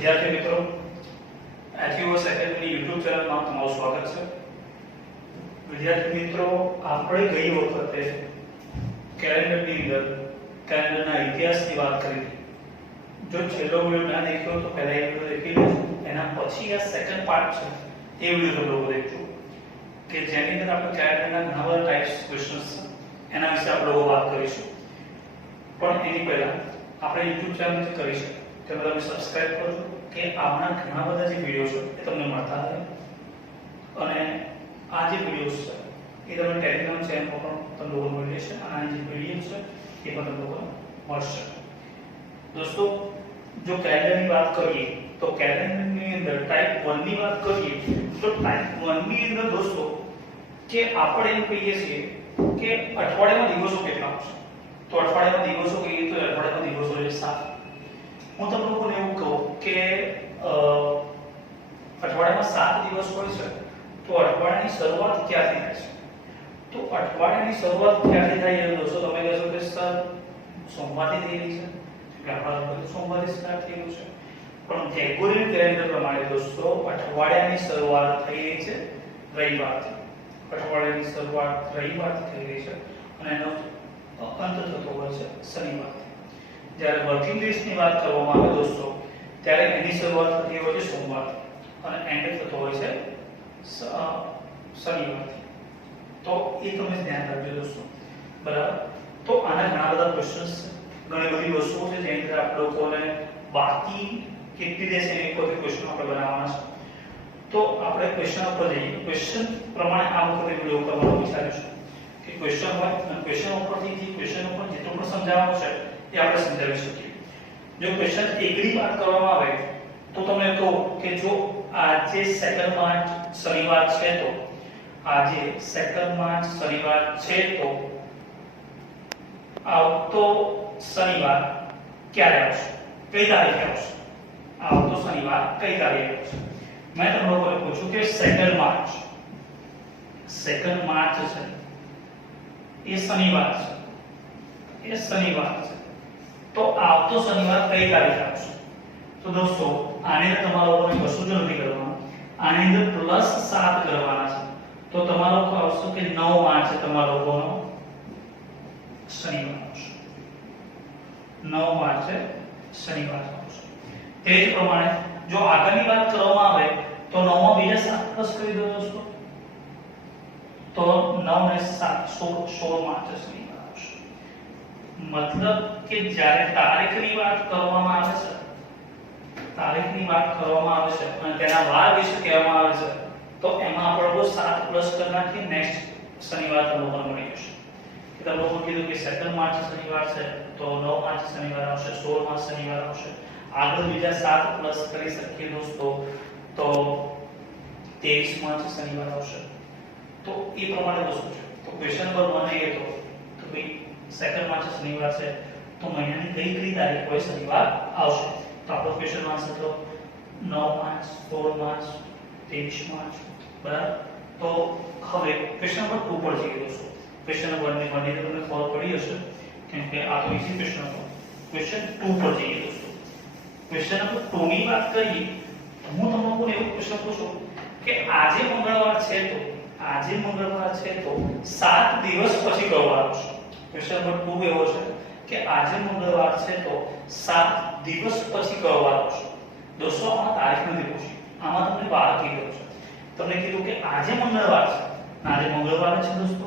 વિદ્યાર્થી મિત્રો, એક્યુઓસ academy YouTube ચેનલમાં તમારું સ્વાગત છે. વિદ્યાર્થી મિત્રો, આપણે ગઈ વખતે કેલેન્ડરના ઇતિહાસની વાત કરી. જો છેલ્લો વિડિયો ના દેખ્યો તો પહેલા એ વિડિયો દેખી લેજો. એના પછી આ સેકન્ડ પાર્ટ છે એ વિડિયો તમે લોકો દેખજો કે જેની અંદર આપણે કેલેન્ડરના ઘણા બધા ટાઇપ્સ ક્વેશ્ચન્સ છે એના વિશે આપણે લોકો વાત કરીશું. પણ એની પહેલા આપણે યુટ્યુબ ચેનલ જે કરી છે તેમાં તમે સબસ્ક્રાઇબ કરજો કે આવનાર ઘણા બધા જે વિડિયો છે એ તમને મળતા રહે. અને આ જે વિડિયોઝ છે એ તમને ટેલિગ્રામ ચેનલ પર પણ તમને લોકો મળી રહેશે અને આ જે પીડીએફ છે એ પણ તમને લોકો મળશે. દોસ્તો, જો કેલેન્ડરની વાત કરીએ તો કેલેન્ડરની અંદર ટાઈપ 1 ની વાત કરીએ તો ટાઈપ 1 ની અંદર દોસ્તો કે આપણે એમ કહીએ છીએ કે અઠવાડિયામાં દિવસો કેટલા હશે. તો અઠવાડિયામાં દિવસો કહીએ તો અઠવાડિયામાં દિવસો એટલે 7. હું તમને લોકોને એવું કહું કે અઠવાડિયામાં 7 દિવસ હોય છે તો અઠવાડિયાની શરૂઆત ક્યાંથી થાય છે? તો અઠવાડિયાની શરૂઆત ક્યાંથી થાય એ દોસ્તો તમે કહેશો કે સર સોમવારથી થઈ રહી છે કે આપણા સોમવારથી સ્ટાર્ટ થઈ ગયું છે. પણ ગ્રેગોરિયન કેલેન્ડર પ્રમાણે દોસ્તો અઠવાડિયાની શરૂઆત થઈ રહી છે રવિવારથી. અઠવાડિયાની શરૂઆત રવિવારથી થઈ રહી છે અને એનો અંત થતો હોય છે શનિવારથી. જ્યારે વર્કિંગ ડેઝની વાત કરવામાં આવે દોસ્તો ત્યારે એની શરૂઆત થતી હોય છે સોમવારથી અને એન્ડ થતો હોય છે શનિવારથી. તો એ તમે ધ્યાન રાખજો દોસ્તો, બરાબર. તો આના ઘણા બધા ક્વેશ્ચન્સ છે, ઘણી બધી વસ્તુઓ છે જેની અંદર આપણે લોકોને બાકી કેટલી રહેશે એની ઉપર ક્વેશ્ચન આપણે બનાવવાના છે. તો આપણે ક્વેશ્ચન ઉપર જઈએ. ક્વેશ્ચન પ્રમાણે આ વખતે વિડિયો કરવાનો વિચાર્યું છે કે ક્વેશ્ચન હોય અને ક્વેશ્ચન ઉપરથી જે ક્વેશ્ચન ઉપર જેટલું પણ સમજાવવાનું છે એ આપણે સમજાવી શકીએ. જો ક્વેશ્ચન એકની વાત કરવામાં આવે તો તમને કહું કે જો આજે 2 માર્ચ શનિવાર છે તો આજે 2 માર્ચ શનિવાર છે તો આવતો શનિવાર ક્યારે આવશે, કઈ તારીખે આવશે? આવતો શનિવાર કઈ તારીખે આવશે? મેં તમને લોકોને પૂછ્યું કે 2 માર્ચ છે એ શનિવાર છે, એ શનિવાર છે તો આવતો શનિવાર કઈ તારીખે આવશે? તો દોસ્તો આને તમારા લોકોને કશું જ નથી કરવાનું, આની અંદર +7 કરવાના છે. તો તમારો લોકો આવશે કે 9 માર્ચ તમારા લોકોનો શનિવાર આવશે. 9 માર્ચે શનિવાર આવશે. તે જ પ્રમાણે જો આગળની વાત કરવામાં આવે તો 9 માં બીજા 7 પ્લસ કરી દો દોસ્તો, તો 9 ને 7 16 માર્ચે શનિવાર આવશે. મતલબ કે જ્યારે તારીખની વાત કરવામાં આવે છે અને તેના વાર વિશે કહેવામાં આવે છે તો એમાં આપણે લોકો 7 પ્લસ કરી નાખી નેક્સ્ટ શનિવાર તમને લોકોને મળી જશે. કે તમે લોકો કીધું કે 2 માર્ચ શનિવાર છે તો 9 માર્ચ શનિવાર આવશે, 16 માર્ચ શનિવાર આવશે. આગળ બીજા 7 પ્લસ કરી શકીએ દોસ્તો તો 23 માર્ચ શનિવાર આવશે. તો એ પ્રમાણે વસ્તુ છે. તો ક્વેશ્ચન નંબર 1 એ તો ભાઈ 2 માર્ચ શનિવાર છે તો મહિનાની કઈ તારીખ હોય શનિવાર આવશે? તો આપણો ક્વેશ્ચન આન્સર તો 9 માર્ચ, 16 માર્ચ, 23 માર્ચ, બરાબર. તો હવે ક્વેશ્ચન નંબર 2 પર જઈએ દોસ્તો. ક્વેશ્ચન નંબર 1 ની તમને ખબર પડી હશે કેમ કે આ તો ઈઝી ક્વેશ્ચન હતો. ક્વેશ્ચન 2 પર જઈએ દોસ્તો. ક્વેશ્ચન નંબર 2 ની વાત કરીએ તો હું તમને લોકોને એવું ક્વેશ્ચન પૂછું કે આજે મંગળવાર છે તો 7 દિવસ પછી કયો વાર આવશે? ક્વેશ્ચન નંબર 2 એવો છે કે આજે મંગળવાર છે તો 7 દિવસ પછી કયો વાર આવશે? દોસ્તો આમાં તારીખ નથી પૂછી, આમાં તમને વાર કીધો છે. તમને કીધું કે આજે મંગળવાર છે, આજે મંગળવાર છે દોસ્તો,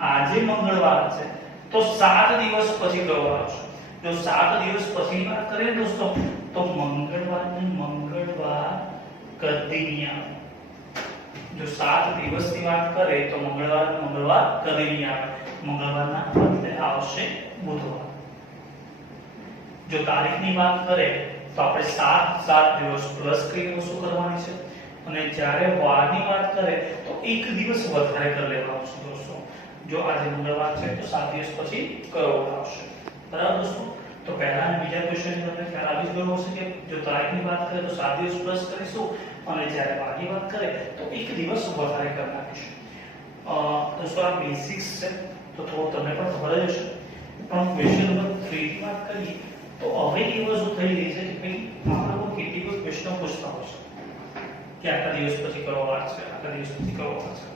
આજે મંગળવાર છે તો 7 દિવસ પછી કયો વાર આવશે? જો 7 દિવસ પછી વાત કરીએ દોસ્તો તો મંગળવાર કદી નહીં આવે. જો 7 દિવસની વાત કરે તો મંગળવાર કદી નહીં આવે. મંગળવારના બદલે આવશે બુધવાર. જો તારીખની વાત કરે તો આપણે 7 દિવસ પ્લસ કરીને શું કરવાની છે અને જ્યારે વારની વાત કરે તો 1 દિવસ વધારે કરી લેવાનો છે દોસ્તો. જો આજે મંગળવાર છે તો 7 દિવસ પછી કયો વાર આવશે? બરાબર દોસ્તો. તો પહેલા અને બીજા ક્વેશ્ચન તમને ખ્યાલ આવી ગયો હશે કે જો તારીખની વાત કરે તો 7 દિવસ પ્લસ કરીશું અને જ્યારે વારની વાત કરે તો 1 દિવસ વધારે કરી નાખીશું. દોસ્તો આ બેસિક્સ છે તો થોડું તમને પણ ખબર જ હશે. પણ ક્વેશ્ચન નંબર 3 ની વાત કરીએ તો હવે એ વસ્તુ થઈ રહી છે કે ભાઈ આપણે કેટલી કોઈ ક્વેશ્ચન ક્વેશ્ચનો પૂછતા હોય છે કે આટલા દિવસ પછી કયો વાર છે, આટલા દિવસ પછી કયો વાર છે.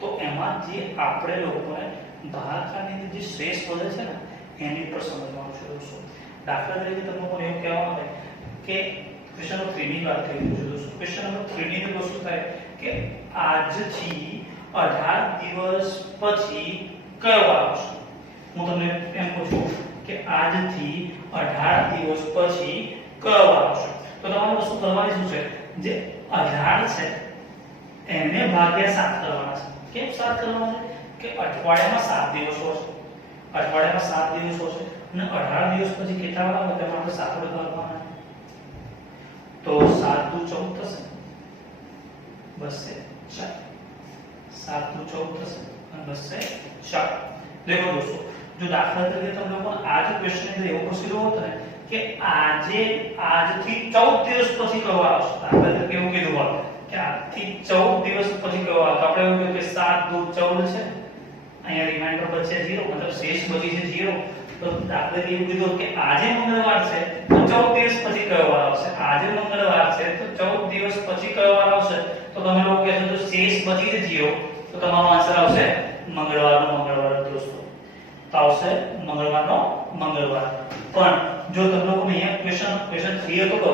તો એમાં જે આપણે લોકોને ભાગાકારની જે શેષ વધે છે ને એની પર સમજવાનું છે દોસ્તો. દાખલા તરીકે તમને કોઈ એવું કહેવામાં આવે કે ક્વેશ્ચન નંબર 3 ની વાત કરી દઉં છું દોસ્તો. ક્વેશ્ચન નંબર 3 ની અંદર શું થાય કે આજથી 18 દિવસ પછી કયો વાર આવશે. હું તમને એમ પૂછું કે આજથી 18 દિવસ પછી કયો વાર આવશે. તો તમારે વસ્તુ કરવાની શું છે, જે 18 છે એને ભાગ્યા 7 કરવાના છે. કેમ 7 કરવાના છે કે અઠવાડિયામાં 7 દિવસો છે, અઠવાડિયામાં 7 દિવસો છે અને 18 દિવસ પછી કેટલા વાર આવે તેમાં આપણે 7 વડે ભાગવાના છે. તો 7 દુ 14 થશે, બસે 4. 7 દુ 14 થશે અને બસે 4. દેખો દોસ્તો, જો દાખલા તરીકે તમને લોકો આ જ ક્વેશ્ચન અંદર એવો પૂછેલો હોત ને કે આજથી 14 દિવસ પછી કયો વાર આવશે. દાખલા તરીકે એવું કીધું હોત કે આજથી 14 દિવસ પછી કયો વાર, તો આપણે એવું કહ્યું કે 7 દુ 14 છે, અહીંયા રિમાઇન્ડર બચે 0, મતલબ શેષ બચી છે 0. તો દાખલા તરીકે એવું કીધું કે આજે મંગળવાર છે તો 14 દિવસ પછી કયો વાર આવશે. આજે મંગળવાર છે તો 14 દિવસ પછી કયો વાર આવશે. તો તમે લોકો કહેશો તો શેષ બચી છે 0, તો તમારો આન્સર આવશે મંગળવારનો મંગળવાર દોસ્તો. તો આવશે મંગળવારનો મંગળવાર. પણ જો તમે લોકો અહીંયા ક્વેશ્ચન 3 હતો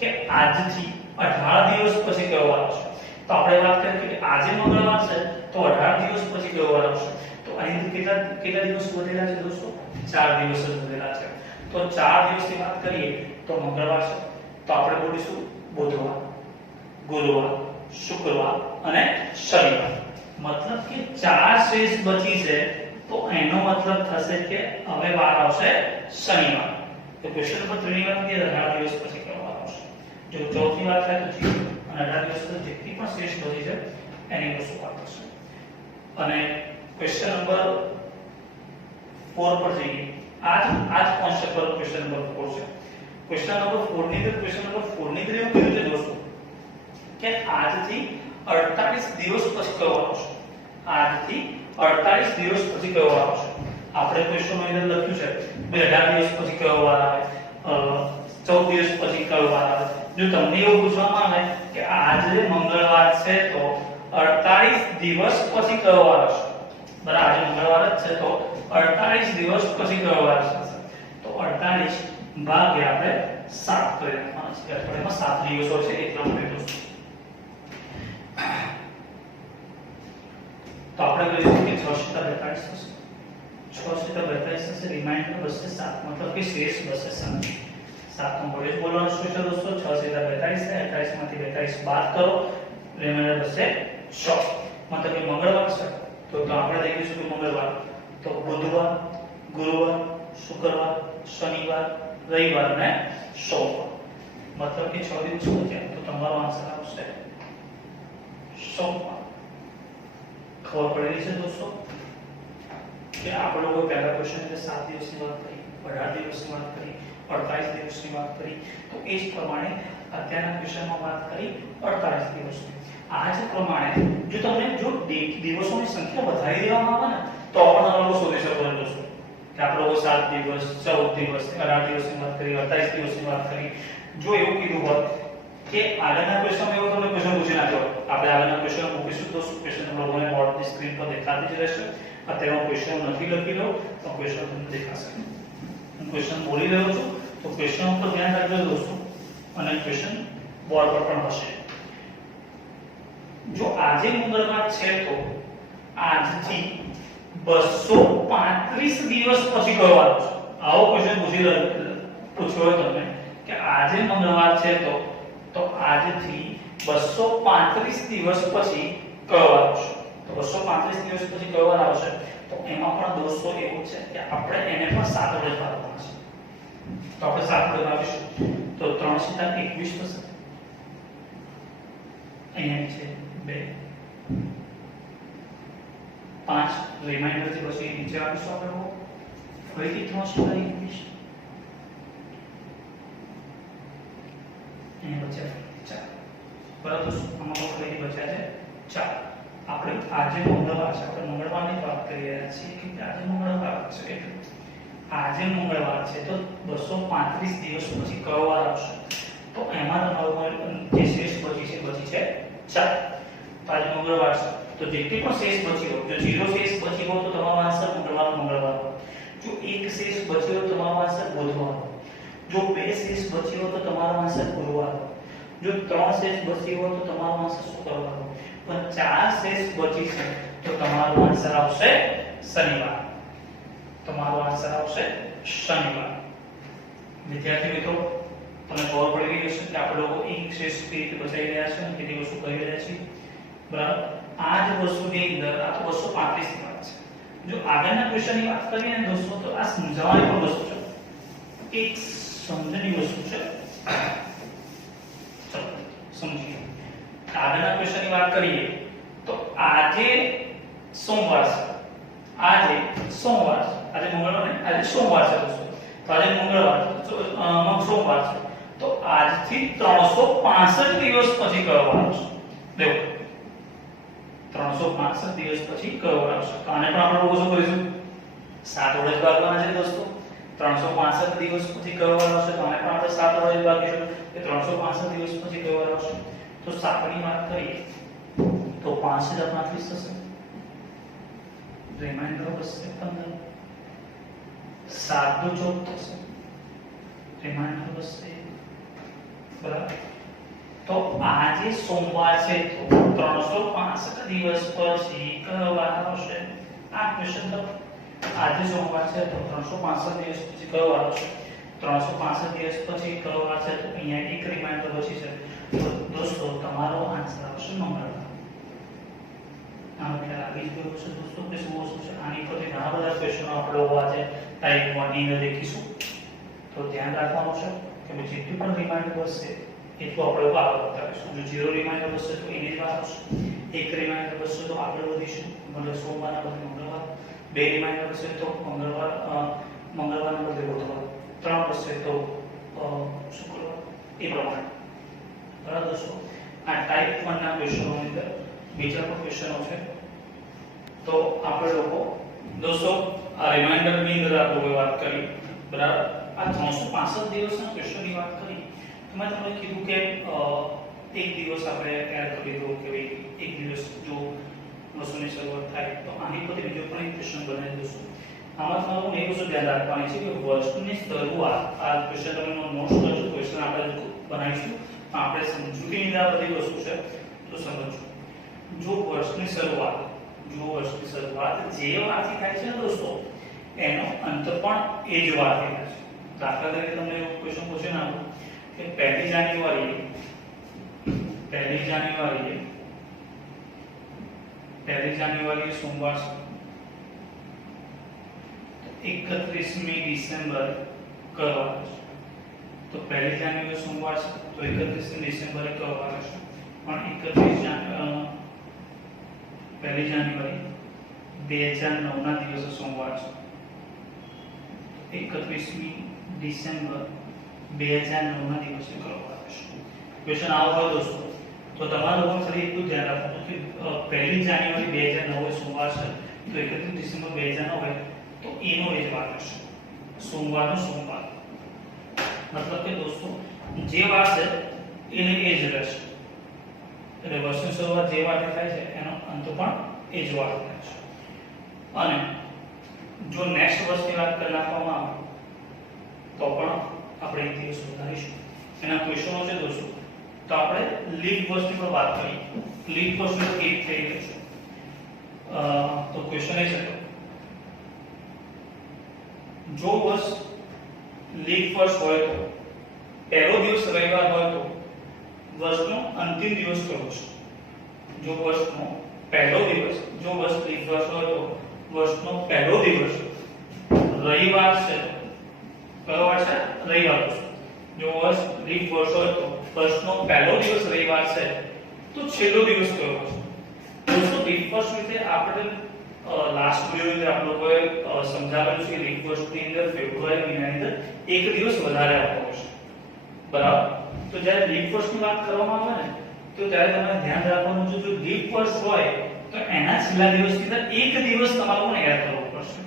કે આજથી 18 દિવસ પછી કયો વાર આવશે, તો આપણે વાત કરીએ કે આજે મંગળવાર છે તો 18 દિવસ પછી કયો વાર આવશે. તો અહીં કેટલા દિવસ વધેલા છે દોસ્તો, 4 દિવસ જ વધેલા છે. તો 4 દિવસની વાત કરીએ તો મંગળવાર છે તો આપણે બોલીશું બુધવાર, ગુરુવાર, શુક્રવાર અને શનિવાર. મતલબ કે 4 શેષ બચી છે, તો એનો મતલબ થશે કે હવે વાર આવશે શનિવાર. તો ક્વેશ્ચન નંબર 3 ની વાત કરીએ 18 દિવસ પછી કયો વાર આવશે. જો 14 ની વાત થાય તો 0 અને 18 દિવસ પછી જેટલી પણ શેષ બચી છે એની વસ્તુ વાત થશે. અને ક્વેશ્ચન નંબર 4 પર જઈએ. આજ કોન્સેપ્ટ પર ક્વેશ્ચન નંબર 4 છે. ક્વેશ્ચન નંબર 4 ની અંદર એવું કીધું છે દોસ્તો કે આજથી 48 દિવસ પછી કયો વાર આવશે. આજથી 48 દિવસ પછી કયો વાર આવશે. આપણે ક્વેશ્ચનની અંદર લખ્યું છે 18 દિવસ પછી કયો વાર આવે, 14 દિવસ પછી કયો વાર આવે. જો તમને એવું પૂછવામાં આવે કે આજે મંગળવાર છે તો 48 દિવસ પછી કયો વાર આવશે, બરાબર, આજે મંગળવાર જ છે તો 48 દિવસ પછી કયો વાર આવશે. તો 48 ભાગ્યા આપણે 7 કરી નાખવાના છે. અઠવાડિયામાં 7 દિવસો છે એટલા માટે દોસ્તો. તો આપણે કહીશું કે 6 × 42 થશે, 6 × 42 થશે, રિમાઇન્ડર બચશે 7, મતલબ કે શેષ બચશે 7. 7 નો વડે બોલવાનું શું છે દોસ્તો, 6 × 42 છે, 48 માંથી 42 બાદ કરો, રિમાઇન્ડર બચશે 6. મતલબ કે મંગળવાર છે તો આપણે લખીશું કે મંગળવાર, તો બુધવાર, ગુરુવાર, શુક્રવાર, શનિવાર, રવિવાર અને સોમવાર. મતલબ કે 6 દિવસ બચ્યા તો તમારો આન્સર આવશે સોમવાર. ખબર પડેલી છે દોસ્તો કે આપણે લોકો પહેલા ક્વેશ્ચન એટલે 7 દિવસની વાત કરી, 18 દિવસની વાત કરી, 48 દિવસની વાત કરી, તો એ જ પ્રમાણે અત્યારના ક્વેશ્ચનમાં વાત કરી 48 દિવસની. આ જ પ્રમાણે જો તમને દિવસોની સંખ્યા વધારી દેવામાં આવે ને તો પણ તમે લોકો શોધી શકો છો દોસ્તો કે આપણે લોકો 7 દિવસ, 14 દિવસ, 18 દિવસની વાત કરી, 48 દિવસની વાત કરી. જો એવું કીધું હોત કે આગળના ક્વેશ્ચનમાં એવું તમને ક્વેશ્ચન પૂછી નાખ્યો, આપણે આગળના ક્વેશ્ચન મૂકીશું તો ક્વેશ્ચન તમને લોકોને બોર્ડની સ્ક્રીન પર દેખાતી જ રહેશે. અત્યારે હું ક્વેશ્ચન નથી લખી રહ્યો તો ક્વેશ્ચન તમને દેખાશે. હું ક્વેશ્ચન બોલી રહ્યો છું તો ક્વેશ્ચન ઉપર ધ્યાન રાખજો દોસ્તો અને ક્વેશ્ચન બોર્ડ પર પણ હશે. જો આજે મંગળવાર છે તો આજથી 235 દિવસ પછી કયો વાર આવશે. આવો ક્વેશ્ચન પૂછ્યો હોય તમને કે આજે મંગળવાર છે તો આજથી 235 દિવસ પછી કયો વાર આવશે. તો 235 દિવસ પછી કયો વાર આવશે તો એમાં પણ દોસ્તો એવું છે કે આપણે એને પણ 7 વડે ભાગવાના છે. તો આપણે 7 વડે ભાગીશું તો 3 × 21 થશે. અહીંયા છે 2 5 રિમાઇન્ડર થી પછી નીચે આવીશું આપણે ફરીથી 3 × 21 અહીંયા બચ્યા 4. બરાબર દોસ્તો, આમાં ફરીથી બચ્યા છે 4. આપણે આજે મંગળવાર છે, આપણે મંગળવારની વાત કરી રહ્યા છીએ કે આજે મંગળવાર છે, એટલે આજે મંગળવાર છે તો 235 દિવસ પછી કયો વાર આવશે. તો એમાં તમારું જે શેષ બચી છે 4. તો આજે મંગળવાર છે તો જેટલી પણ શેષ બચી હોય, જો 0 શેષ બચી હોય તો તમારો આન્સર મંગળવાર. જો 1 શેષ બચી હોય તો તમારો આન્સર બુધવાર. જો 2 શેષ બચી હોય તો તમારો આન્સર ગુરુવાર. જો 3 શેષ બચી હોય તો તમારો આન્સર શુક્રવાર. પણ 4 શેષ બચી છે તો તમારો આન્સર આવશે શનિવાર. તમારો આન્સર આવશે શનિવાર. વિદ્યાર્થી મિત્રો, તમને ખબર પડી ગઈ હશે કે આપણે લોકો એક શેષ કેવી રીતે બચાવી રહ્યા છે અને કેટલી વસ્તુ કરી રહ્યા છીએ. બરાબર. આ જ વસ્તુની અંદર આ તો 235 ની વાત છે. જો આગળના ક્વેશ્ચનની વાત કરીએ ને દોસ્તો, તો આ સમજાવવાની પણ વસ્તુ છે, એક સમજની વસ્તુ છે. ચલો સમજીએ. આગળના ક્વેશ્ચનની વાત કરીએ તો આજે સોમવાર છે. આજે સોમવાર છે. આજે મંગળવાર નહીં, આજે સોમવાર છે દોસ્તો. તો આજે મંગળવાર સોમવાર છે. તો આજથી 365 દિવસ પછી કયો વાર આવશે? દેખો 365 દિવસ પછી કયો વાર આવશે? તો આને પણ આપણે લોકો શું કરીશું? 7 વડે ભાગવાના છે દોસ્તો. 365 દિવસ પછી કયો વાર આવશે? તો આને પણ આપણે 7 વડે ભાગીશું. કે 365 દિવસ પછી કયો વાર આવશે? તો 7 ની વાત કરીએ તો 5 × 35 થશે. રિમાઇન્ડર બચશે 15. 7 × 14 થશે. રિમાઇન્ડર બચશે. બરાબર. તો આજે સોમવાર છે તો 365 દિવસ પછી કયો વાર આવશે? આ ક્વેશ્ચન તો આજે સોમવાર છે તો 365 દિવસ પછી કયો વાર આવશે? 365 દિવસ પછી કયો વાર છે? તો અહીંયા એક રિમાઇન્ડર બચી છે. તો દોસ્તો તમારો આન્સર આવશે મંગળવાર. આનો ખ્યાલ આવી જ ગયો છે દોસ્તો કે શું વસ્તુ છે. આની પરથી ઘણા બધા ક્વેશ્ચનો આપણે આજે ટાઈપ 1 ની અંદર દેખીશું. તો ધ્યાન રાખવાનું છે કે જેટલી પણ રિમાઇન્ડર બચશે એટલું આપણે આગળ વધારીશું. જો 0 રિમાઇન્ડર બચશે તો એની જ વાત આવશે. 1 રિમાઇન્ડર બચશે તો આગળ વધીશું, મતલબ સોમવારના બદલે મંગળવાર. 2 રિમાઇન્ડર બચશે તો મંગળવારના બદલે બુધવાર. 3 બચશે તો શુક્રવાર. એ પ્રમાણે. બરાબર દોસ્તો. આ ટાઈપ 1 ના ક્વેશ્ચનોની અંદર બીજા પણ ક્વેશ્ચનો છે. તો આપણે લોકો દોસ્તો આ રિમાઇન્ડરની અંદર આપણે વાત કરી. બરાબર. આ 365 દિવસના ક્વેશ્ચનની વાત કરી. મેં તમને કીધું કે એક દિવસ આપણે એડ કરી દો કે ભાઈ એક દિવસ જો વસ્તુની શરૂઆત થાય તો આની પરથી બીજો પણ એક ક્વેશ્ચન બનાવી દઈશું. આમાં તમારું એક વસ્તુ ધ્યાન રાખવાની છે કે વર્ષની શરૂઆત, આ ક્વેશ્ચન તમે નોટ કરજો, ક્વેશ્ચન આપણે બનાવીશું. આપણે સમજૂતી ની આ બધી વસ્તુ છે તો સમજો. જો વર્ષની શરૂઆત જે વારથી થાય છે ને દોસ્તો, એનો અંત પણ એ જ વારથી થાય છે. દાખલા તરીકે તમને એવો ક્વેશ્ચન પૂછે ને કે 1 જાન્યુઆરી સોમવાર છે. 31મી ડિસેમ્બર કયો વાર છે? તો 1 જાન્યુઆરી સોમવાર છે તો 31મી ડિસેમ્બરે કયો વાર છે? પણ 1 જાન્યુઆરી 2009 ના દિવસે સોમવાર છે. 31મી ડિસેમ્બર 2009 ના દિવસે કયો વાર છે? ક્વેશ્ચન આવો હોય દોસ્તો તો તમારે લોકો ખાલી એટલું ધ્યાન રાખવાનું કે 1 જાન્યુઆરી 2009 સોમવાર છે તો 31 ડિસેમ્બર 2009 હોય તો એનો એ જ વાર હશે. સોમવારનો સોમવાર. મતલબ કે દોસ્તો જે વાર છે એને એ જ રહેશે. એટલે વર્ષની શરૂઆત જે વારથી થાય છે એનો અંત પણ એ જ વારથી થાય છે. અને જો નેક્સ્ટ વર્ષની વાત કરી નાખવામાં આવે તો પણ આપણે એક દિવસ વધારીશું. એના ક્વેશ્ચનો છે દોસ્તો. તો આપણે લીપ વર્ષની પર વાત કરી. લીપ વર્ષની પર એક થઈ ગઈ છે. તો ક્વેશ્ચન એ છે જો વર્ષ લીપ વર્ષ હોય તો પહેલો દિવસ રવિવાર હોય તો વર્ષનો અંતિમ દિવસ કયો છે? જો વર્ષનો પહેલો દિવસ, જો વર્ષ લીપ વર્ષ હોય તો વર્ષનો પહેલો દિવસ રવિવાર છે. કયો વાર છે? રવિવાર છે. જો વર્ષ લીપ વર્ષ હોય તો વર્ષનો પહેલો દિવસ રવિવાર છે તો છેલ્લો દિવસ કયો છે? દોસ્તો લીપ વર્ષ વિશે આપણે લાસ્ટ વિડિયોની અંદર આપણે લોકોએ સમજાવેલું છે. લીપ વર્ષની અંદર ફેબ્રુઆરી મહિનાની અંદર એક દિવસ વધારે આવતો હોય છે. બરાબર. તો જ્યારે લીપ વર્ષની વાત કરવામાં આવે ને તો ત્યારે તમારે ધ્યાન રાખવાનું છે જો લીપ વર્ષ હોય તો એના છેલ્લા દિવસની અંદર એક દિવસ તમારે એડ કરવો પડશે.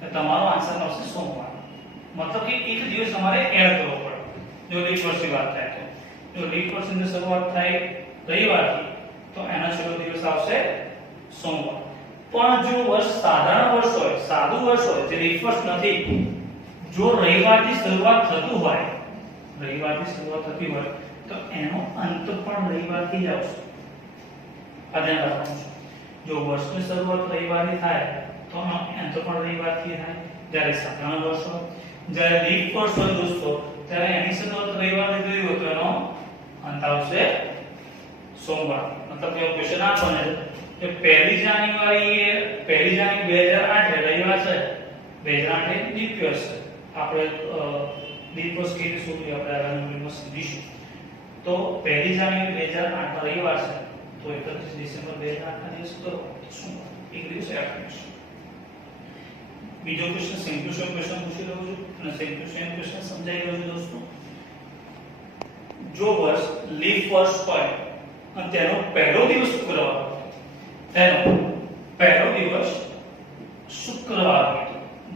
તો તમારો આન્સર આવશે સોમવાર. મતલબ કે એક દિવસ તમારે એડ કરવો પડે જો લીપ વર્ષની વાત થાય તો. જો લીપ વર્ષની શરૂઆત થાય રવિવારથી તો એનો છેલ્લો દિવસ આવશે સોમવાર. પણ જો વર્ષ સાધારણ વર્ષ હોય, સાદું વર્ષ હોય, જે લીપ વર્ષ નથી, જો રવિવારથી શરૂઆત થતું હોય, રવિવારથી શરૂઆત થતી હોય તો એનો અંત પણ રવિવારથી જ આવશે. આ ધ્યાન રાખવાનું છે. જો વર્ષની શરૂઆત રવિવારથી થાય તો એનો અંત પણ રવિવારથી થાય. જ્યારે સાધારણ વર્ષ હોય, જ્યારે લીપ વર્ષ હોય દોસ્તો, ત્યારે એની શરૂઆત રવિવારથી થઈ હોય તો એનો અંત આવશે સોમવાર. મતલબ કે ક્વેશ્ચન આ બને કે 1 જાન્યુઆરી 2008 રવિવાર છે, 2008 એ લીપ વર્ષ છે. આપણે લીપ વર્ષ કેવી રીતે શોધવું આપણે આગળના વિડિયોમાં શીખીશું. તો 1 જાન્યુઆરી 2008 રવિવાર છે તો 31 ડિસેમ્બર 2008 ના દિવસ કરો તો શું એક દિવસ એડ કરીશું. બીજો question same to same question પૂછી લઉં છું અને સેમ ટુ સેમ ક્વેશ્ચન સમજાઈ રહ્યો છું દોસ્તો. જો વર્ષ લીપ વર્ષ હોય અને તેનો પહેલો દિવસ શુક્રવાર હોય, તેનો પહેલો દિવસ શુક્રવાર હોય,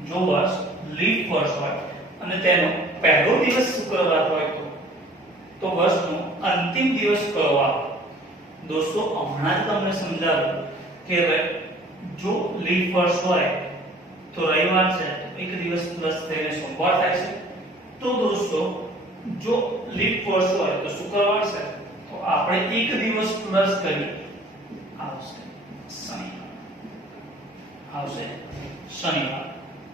જો વર્ષ લીપ વર્ષ હોય અને તેનો પહેલો દિવસ શુક્રવાર હોય તો વર્ષનો અંતિમ દિવસ કયો આવે? દોસ્તો હમણાં જ તમને સમજાવ્યું કે જો લીપ વર્ષ હોય તો રવિવાર છે તો એક દિવસ પ્લસ થઈને સોમવાર થાય છે. તો દોસ્તો જો લીપ વર્ષ હોય તો શુક્રવાર છે તો આપણે એક દિવસ પ્લસ કરી આવશે શનિવાર. આવશે શનિવાર.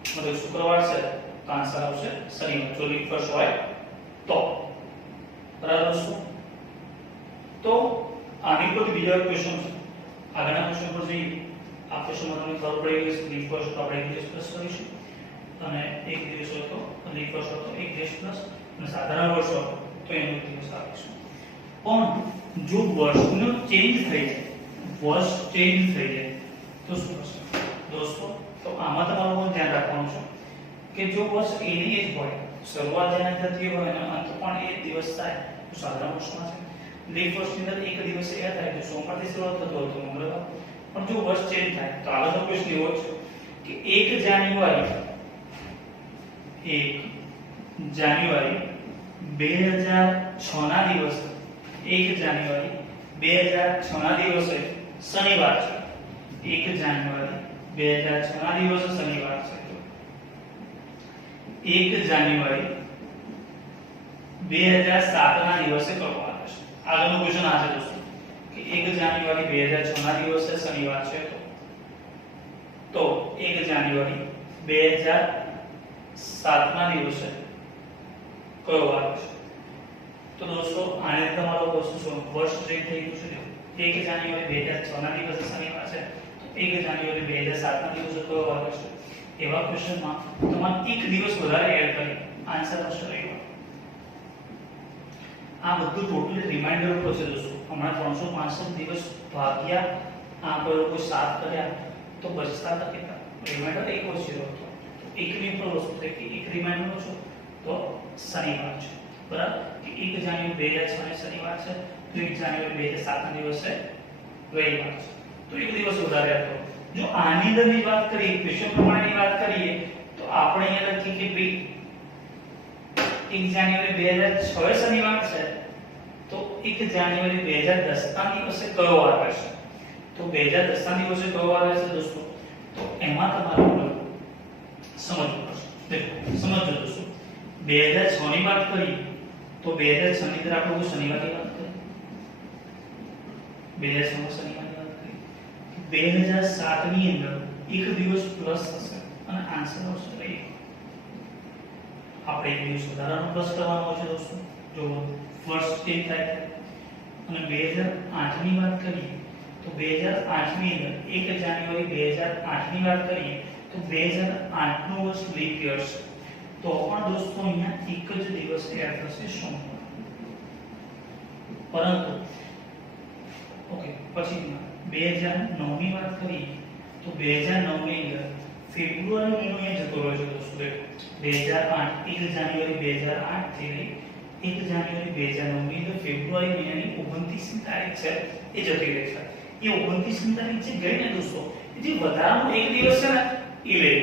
મતલબ શુક્રવાર છે તો આન્સર આવશે શનિવાર જો લીપ વર્ષ હોય તો. બરાબર દોસ્તો? તો આની પર બીજા ક્વેશ્ચન છે. આગળના ક્વેશ્ચન પર જઈએ. આ ક્વેશ્ચનમાં તમને ખબર પડી ગઈ કે લીપ વર્ષ તો આપણે એક દિવસ પ્લસ કરીશું અને એક દિવસ હોય તો લીપ વર્ષ હોય તો એક દિવસ પ્લસ અને સાધારણ વર્ષ હોય તો એનો એક દિવસ આપીશું. પણ જો વર્ષનો ચેન્જ થઈ જાય, વર્ષ ચેન્જ થઈ જાય તો શું થશે દોસ્તો? તો આમાં તમારું ધ્યાન રાખવાનું છે કે જો વર્ષ એની જ હોય, શરૂઆત જેના થતી હોય અને અંત પણ એ જ દિવસ થાય તો સાધારણ વર્ષમાં છે. લીપ વર્ષની અંદર એક દિવસ એ થાય તો સોમવારથી શરૂઆત થતો હોય તો મંગળવાર. પણ જો વર્ષ ચેન્જ થાય તો આગળનો ક્વેશ્ચન એવો છે કે 1 જાન્યુઆરી 2006 ના દિવસે 1 જાન્યુઆરી 2006 ના દિવસે શનિવાર છે. 1 જાન્યુઆરી 2006 ના દિવસે શનિવાર છે. 1 જાન્યુઆરી 2007 ના દિવસે કરવામાં આવે છે. આગળનો ક્વેશ્ચન આ છે દોસ્તો કે 1 જાન્યુઆરી 2006 ના દિવસે શનિવાર છે તો 1 જાન્યુઆરી 2007 ના દિવસે કયો વાર છે? તો દોસ્તો આને તમારો ક્વેશ્ચન વર્ષ ચેન્જ થઈ ગયું છે. 1 જાન્યુઆરી 2006 ના દિવસે શનિવાર છે તો 1 જાન્યુઆરી 2007 ના દિવસે કયો વાર છે? એવા ક્વેશ્ચનમાં તમારે એક દિવસ વધારે એડ કરી આન્સર આવશે રવિવાર. આ બધું ટોટલી રિમાઇન્ડર ઉપર છે દોસ્તો. હમણાં 365 દિવસ ભાગ્યા આપણે લોકો 7 કર્યા તો બચતા હતા કેટલા? રિમાઇન્ડર એક ઓછો હતો તો એકની ઉપર વસ્તુ થઈ કે એક રિમાઇન્ડર ઓછો તો શનિવાર છે. બરાબર કે 1 જાન્યુઆરી 2006 ને શનિવાર છે તો 1 જાન્યુઆરી 2007 ના દિવસે રવિવાર છે તો એક દિવસ વધારે હતો. જો આની અંદરની વાત કરીએ, ક્વેશ્ચન પ્રમાણેની વાત કરીએ તો આપણે અહીંયા લખીએ કે ભાઈ 1 જાન્યુઆરી 2006 શનિવાર છે તો 1 જાન્યુઆરી 2010 ના દિવસે કયો વાર આવશે? તો 2010 ના દિવસે કયો વાર આવશે દોસ્તો? તો એમાં તમારે સમજવું પડશે. દેખો સમજો દોસ્તો, 2006 ની વાત કરીએ તો 2006 ની અંદર આપણે શનિવારની વાત કરીએ, 2006 શનિવારની વાત કરીએ, 2007 ની અંદર એક દિવસ પ્લસ થશે અને આન્સર આવશે રવિવાર. આપણે એક દિવસ વધારાનો પ્લસ કરવાનો છે દોસ્તો જો વર્ષ ચેન્જ થાય. અને 2008 ની વાત કરીએ તો 2008 ની અંદર 1 જાન્યુઆરી 2008 ની વાત કરીએ તો 2008 નું વર્ષ લીપ યર છે તો પણ દોસ્તો અહીંયા એક જ દિવસ એડ થશે સોમવાર. પરંતુ ઓકે પછી 2009 ની વાત કરીએ તો 2009 ની અંદર ફેબ્રુઆરી મહિનો એ જતો રહ્યો છે દોસ્તો. 2008 1 જાન્યુઆરી 2008 થી લઈ 1 જાન્યુઆરી 2009 ની અંદર ફેબ્રુઆરી મહિનાની 29 તારીખ છે એ જતી રહી છે. એ 29 તારીખ જે ગઈ ને દોસ્તો જે વધારાનો એક દિવસ છે ને એ લે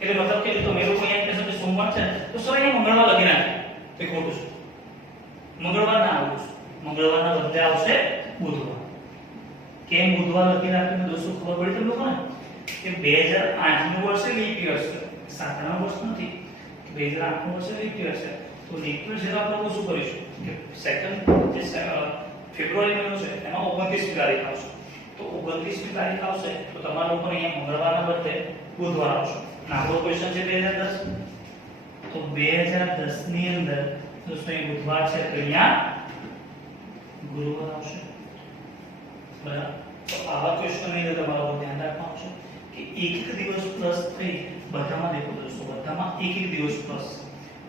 એટલે મતલબ કે તો મેરો કોઈ અહીંયા કહેશે કે સોમવાર છે તો સર અહીંયા મંગળવાર લખી નાખે તે ખોટું છે. મંગળવાર ના આવશે, મંગળવારના બદલે આવશે બુધવાર. કેમ બુધવાર લખી નાખ્યું દોસ્તો ખબર પડી તમને લોકોને કે 2008 નું વર્ષ લીપ યર છે, સાધારણ વર્ષ નથી. 2008 નું વર્ષ લીપ યર છે. તો લીપ યર છે આપણે શું કરીશું કે સેકન્ડ જે ફેબ્રુઆરી મહિનો છે એમાં 29મી તારીખ આવશે. તો 29મી તારીખ આવશે તો તમારા ઉપર અહીંયા મંગળવારના બદલે બુધવાર આવશે. આપણો ક્વેશ્ચન છે 2010. તો 2010 ની અંદર દોસ્તો અહીં બુધવાર છે તો અહીંયા ગુરુવાર આવશે. બરાબર. તો આવા ક્વેશ્ચન ની અંદર તમારે ધ્યાન રાખવાનું છે કે એક એક દિવસ પ્લસ થઈ બધામાં દેખો દોસ્તો બધામાં એક એક દિવસ પ્લસ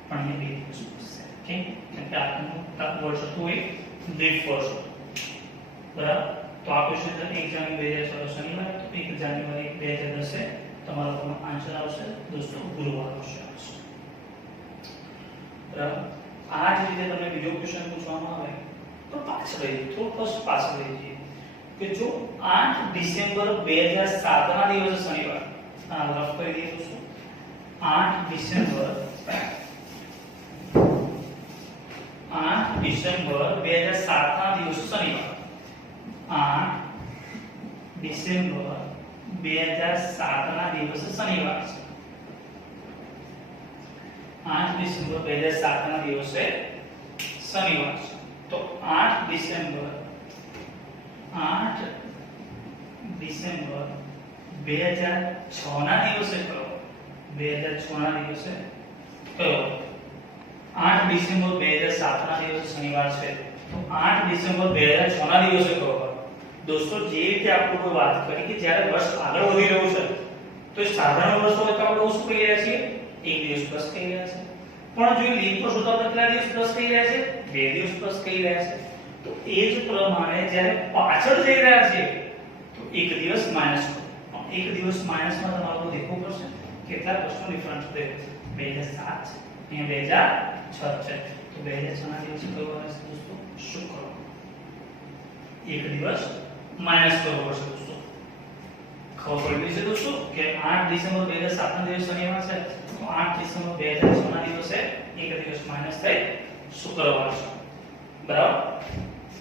પણ અહીંયા 2 દિવસ પ્લસ છે. ઓકે, કેમ કે આજનું વર્ષ હતું એ લીપ વર્ષ. બરાબર. તો આ ક્વેશ્ચન 1 જાન્યુઆરી 2014 શનિવાર, તો 1 જાન્યુઆરી 2010 તમારો આન્સર આવશે દોસ્તો ગુરુવાર આવશે. બરાબર. આ જ રીતે તમને બીજો ક્વેશ્ચન પૂછવામાં આવે તો પાછળ રહી થોડું ફર્સ્ટ પાછળ રહી જઈએ કે જો 8 ડિસેમ્બર 2007 ના દિવસે શનિવાર, આ રફ કરી દઈએ દોસ્તો. 8 ડિસેમ્બર 2007 ના દિવસે શનિવાર, 8 ડિસેમ્બર 2007 ના દિવસે શનિવાર છે. 8 ડિસેમ્બર 2007 ના દિવસે શનિવાર છે. તો 8 ડિસેમ્બર 2006 ના દિવસે કયો? 2006 ના દિવસે કયો? 8 ડિસેમ્બર 2007 ના દિવસે શનિવાર છે. તો 8 ડિસેમ્બર 2006 ના દિવસે કયો? દોસ્તો જે રીતે આપણે કોઈ વાત કરી કે જ્યારે વર્ષ આગળ વધી રહ્યું છે તો એ સાધારણ વર્ષ હોય તો આપણે શું કહી રહ્યા છીએ? એક દિવસ પ્લસ કહી રહ્યા છે. પણ જો લીપ વર્ષ હોય તો કેટલા દિવસ પ્લસ કહી રહ્યા છે? 2 દિવસ પ્લસ કહી રહ્યા છે. તો એ જ પ્રમાણે જ્યારે પાછળ જઈ રહ્યા છે તો એક દિવસ માઈનસ કરો. એક દિવસ માઈનસમાં તમારે દેખવું પડશે કેટલા વર્ષનો ડિફરન્સ છે. 2007 છે, અહીંયા 2006 છે. તો 2006 ના દિવસે કયો વાર છે દોસ્તો? શુક્ર. એક દિવસ માઈનસ કરવો પડશે દોસ્તો. ખબર પડી છે દોસ્તો કે 8 ડિસેમ્બર 2007 ના દિવસે શનિવાર છે. તો 8 ડિસેમ્બર 2006 ના દિવસે એક દિવસ માઈનસ થઈ શુક્રવાર છે. બરાબર.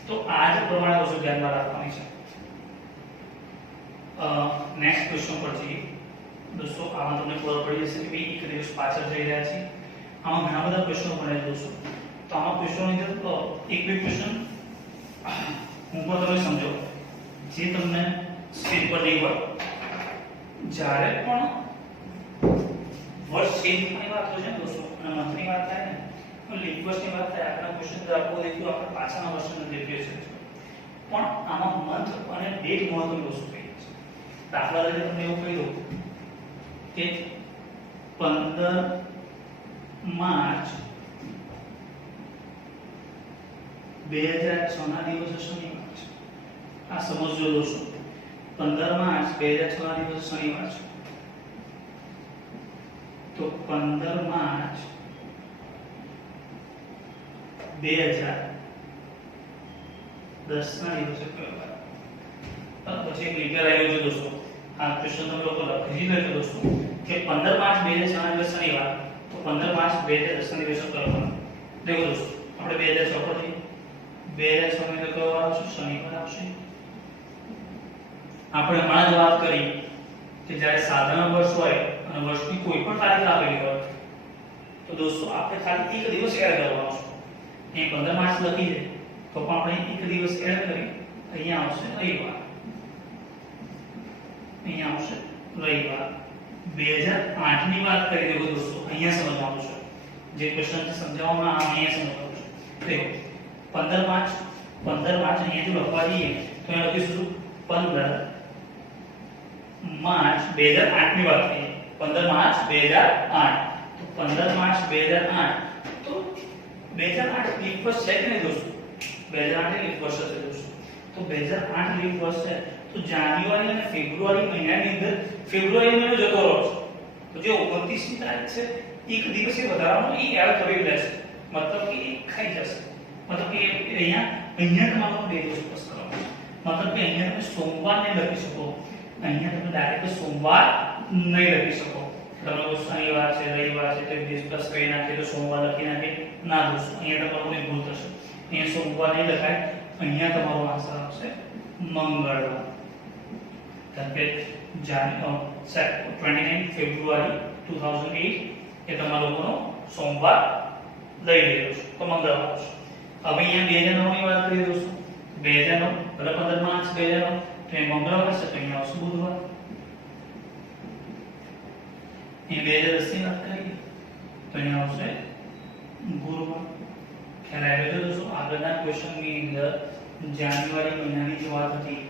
તો આ જ પ્રમાણે દોસ્તો ધ્યાનમાં રાખવાની છે. નેક્સ્ટ ક્વેશ્ચન પર જઈએ દોસ્તો. આમાં તમને ખબર પડી જશે કે ભાઈ એક દિવસ પાછળ જઈ રહ્યા છે. આમાં ઘણા બધા ક્વેશ્ચનો બને દોસ્તો. તો આમાં ક્વેશ્ચનની અંદર એક બે ક્વેશ્ચન હું પણ તમે સમજો જે તમને સ્ક્રીન પર નહીં હોય. જ્યારે પણ વર્ષ ચેન્જ થવાની વાત હોય છે દોસ્તો અને મંથની વાત થાય ને તો લીપ વર્ષની વાત થાય આપણા ક્વેશ્ચન તો આપણો દેખ્યું આપણે પાછળના વર્ષને દેખીએ છીએ. પણ આમાં મંથ અને ડેટ મહત્વની વસ્તુ કહીએ છીએ. દાખલા તરીકે તમને એવું કહી દઉં કે 15 માર્ચ 2006 ના દિવસે શનિવાર છે. આ સમજજો દોસ્તો. 15 માર્ચ 2006 ના દિવસે શનિવાર છે. તો 15 માર્ચ 2010 ના દિવસે કયો વાર? પછી એક લીપ યર આવ્યો છે દોસ્તો. આ ક્વેશ્ચન તમે લોકો લખી લેજો દોસ્તો કે 15 માર્ચ 2006 ના દિવસે શનિવાર, તો 15 માર્ચ 2010 ના દિવસે કયો વાર? દેખો દોસ્તો આપણે 2006 પર જઈએ. 2006 ની અંદર કયો વાર આવશે? શનિવાર આવશે. આપણે હમણાં જ વાત કરી કે જ્યારે સાધારણ વર્ષ હોય અને વર્ષની કોઈ પણ તારીખ આપેલી હોય તો દોસ્તો આપણે ખાલી એક દિવસ એડ કરવાનો છે. અહીં 15 માર્ચ લખી દે તો પણ આપણે એક દિવસ એડ કરી અહીંયા આવશે રવિવાર. અહીંયા આવશે રવિવાર. 2008 ની વાત કરી દેવો દોસ્તો. અહીંયા સમજવાનું છે જે ક્વેશ્ચન છે સમજાવવામાં અહીંયા સમજવાનું છે. દેખો 15 માર્ચ અહીંયા જો લખવા જઈએ તો અહીંયા લખીશું 15 માર્ચ 2008 ની વાત કરીએ. 15 માર્ચ 2008. તો 15 માર્ચ 2008 તો 2008 લીપ વર્ષ છે કે નહીં દોસ્તો? 2008 લીપ વર્ષ છે દોસ્તો. તો 2008 લીપ વર્ષ છે તો જાન્યુઆરી અને ફેબ્રુઆરી મહિનાની અંદર ફેબ્રુઆરી મહિનો જતો રહ્યો છે. તો જે 29મી તારીખ છે એક દિવસ એ વધારાનો એ એડ કરી લેશે. મતલબ કે એ ખાઈ જશે. મતલબ કે અહીંયા તમારો 2 દિવસ પ્લસ કરવાનો. મતલબ કે અહીંયા તમે સોમવાર ને લખી શકો. અહીંયા તમે ડાયરેક્ટ સોમવાર નહીં લખી શકો. તમે શનિવાર છે રવિવાર છે તે દિવસ પ્લસ કરી નાખે તો સોમવાર લખી નાખે ના દોસ્તો અહીંયા તમારો ભૂલ થશે. અહીંયા સોમવાર નહીં લખાય, અહીંયા તમારો આન્સર આવશે મંગળવાર. કારણ કે 29 ફેબ્રુઆરી 2008 એ તમારા લોકોનો સોમવાર લઈ લેજો છો, તો મંગળવાર છે. હવે અહીંયા 2009 ની વાત કરી દઉં છું. 2009 એટલે 15 માર્ચ 2009, તો એ મંગળવાર છે, તો અહીંયા આવશે બુધવાર. એ 2010 ની વાત કરીએ તો અહીંયા આવશે ગુરુવાર. ખ્યાલ આવ્યો છે દોસ્તો? આગળના ક્વેશ્ચનની અંદર જાન્યુઆરી મહિનાની જે વાત હતી